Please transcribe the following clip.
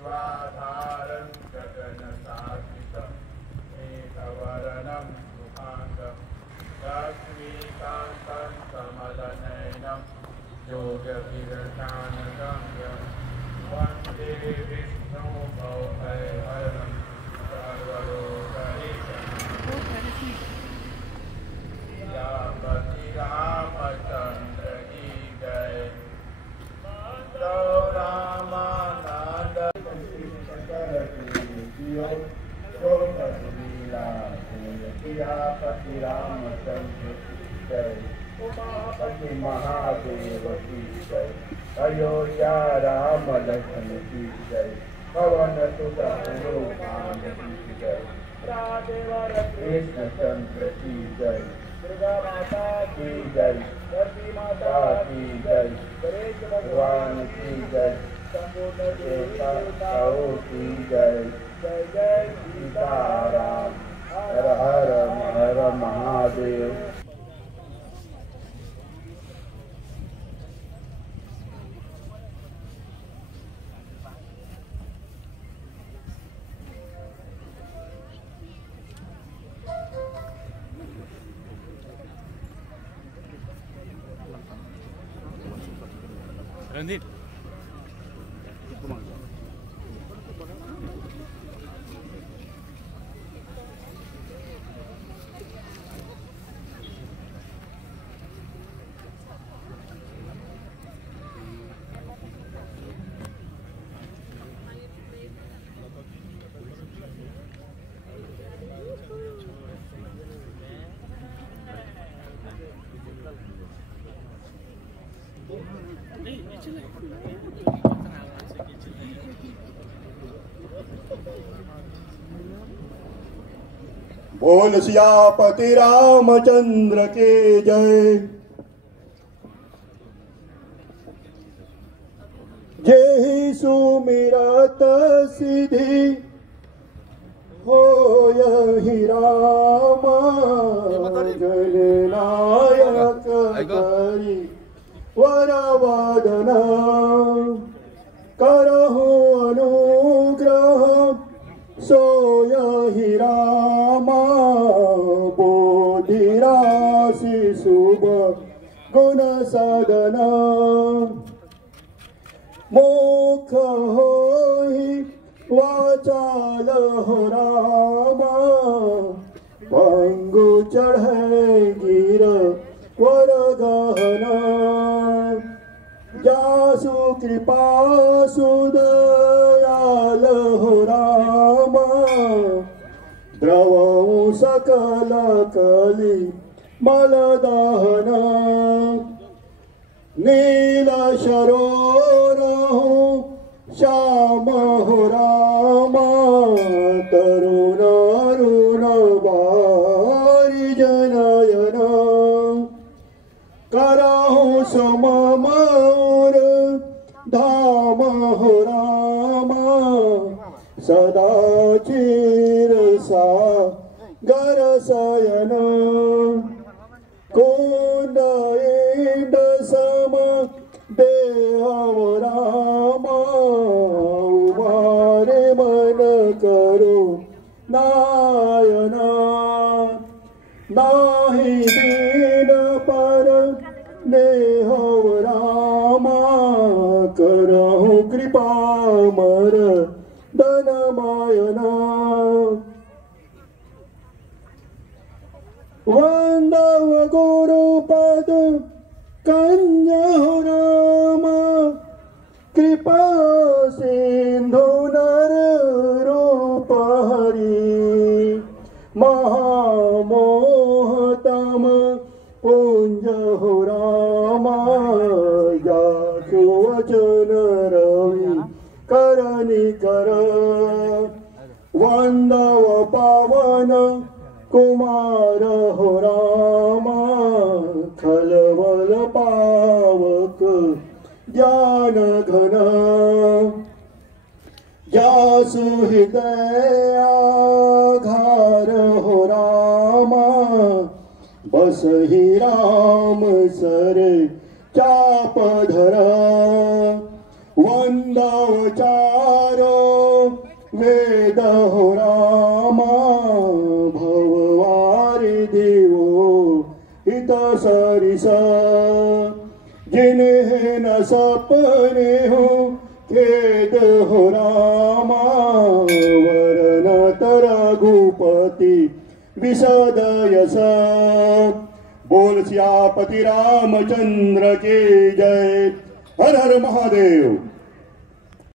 स्वाधारं गगनसात्विकं मेघवर्णं सुखाङ्गं लक्ष्मीकान्तं कमलनयनं योगविरशानगम्यं वन्दे विष्णु भवभयहरं सर्वलोकहितं सियापति रामचन्द्र की जय। रामानंद सियापति रामचंद्र की जय। उमापति महादेव की जय। अयोध्या राम लक्ष्मण की जय। पवन सुत हनुमान की जय। कृष्णचंद्र की जय। दुर्गा माता की जय। धरती माता की जय। भगवान की जय। संपूर्ण देवताओं की जय। जय जय सीताराम। हर हर हर महादेव। रणदीप बोल सियापति रामचंद्र के जय। जेहि सुमिरत सिद्धि हो यही राम जननायक करी वरवदन करहु अनुग्रह सोयहि रामा बोधिराशि शुभ गुण सदन मुख होहि वाचाल हो रामा पंगु चढ़े गिर वर गहना जासु कृपा सुदयाल हो रामा द्रवऊ सकल कली मलदहना नील शरोरहु श्याम हो रामा तरुण अरुण वारि जनयना करहु सममर धाम हो रामा सदा चिर सागर शयन कुंड इंड सम देह रामा उमारे मन करो नायना नाहि दीन पर नेह रामा करहु कृपा मर दन मायना वंदव गुरुपद कन्या रामा कृपा सिंधु नर रूप हरि महामोहतम पुंज हो रामा जासु वचन रवि करनि कर वंदव पावन कुमार हो रामा खलवल पावक ज्ञान घन जासु हृदय आधार हो रामा बसहि राम सर चाप धर वंदव चारो खेद हो रामा भववारी देवो हित सरिस जिन्हें न सपने हो खेद हो रामा वरन तर रघुपति विसदयस बोल सियापति रामचंद्र के जय। हर हर महादेव।